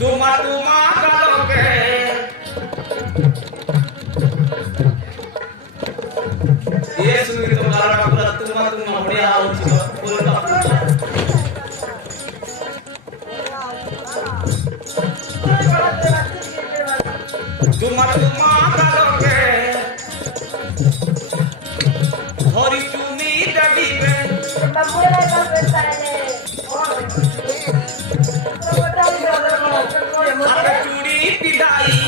तुमा तुमा करोगे ये सुन के तुम गाना का पूरा तुमा तुमा बढ़िया होची पूरा तुमा तुमा करोगे हरी चुनी डबी में चूड़ी पिटाई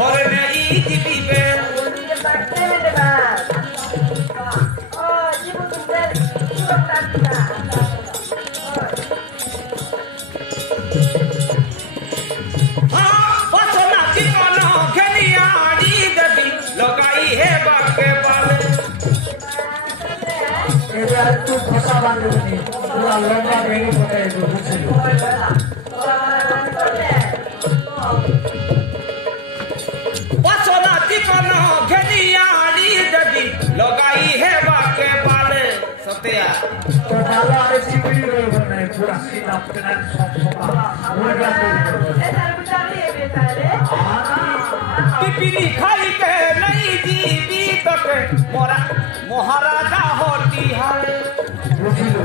और नई जीती पे लगाई है बाके बाले तू फसा बांधे नहीं पूरा लंबा बेनी पता है तो पूछ लो पसोना चिकनो घेनियाड़ी दबी लगाई है बाके बाले सत्या तो डाला ऐसी भी नहीं पूरा सीधा अपना सब मुर्गा ऐसा बुझा नहीं है बेटा रे पिपीली खाई के नहीं जीवी तक मोरा महाराजा होती है बुझलो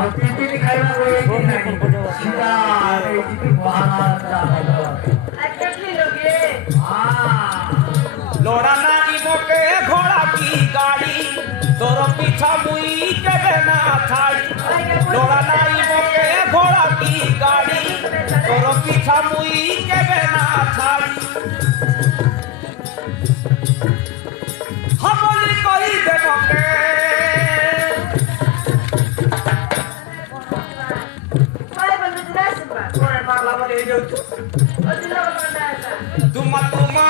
अब पिपीली खाई कोई नहीं सीधा ऐसी महाराजा एक्चुअली लोगे लोड़ा नानी मोके घोड़ा की गाड़ी तोरो पीछा मुई के देना थाड़ी लोड़ा नानी मोके घोड़ा की गाड़ी तोरो पीछा मुई के देना थाड़ी हमली कोई देबोगे भाई बंदे दिला सुबह कोरे मारला बोले जो तुमा तुमा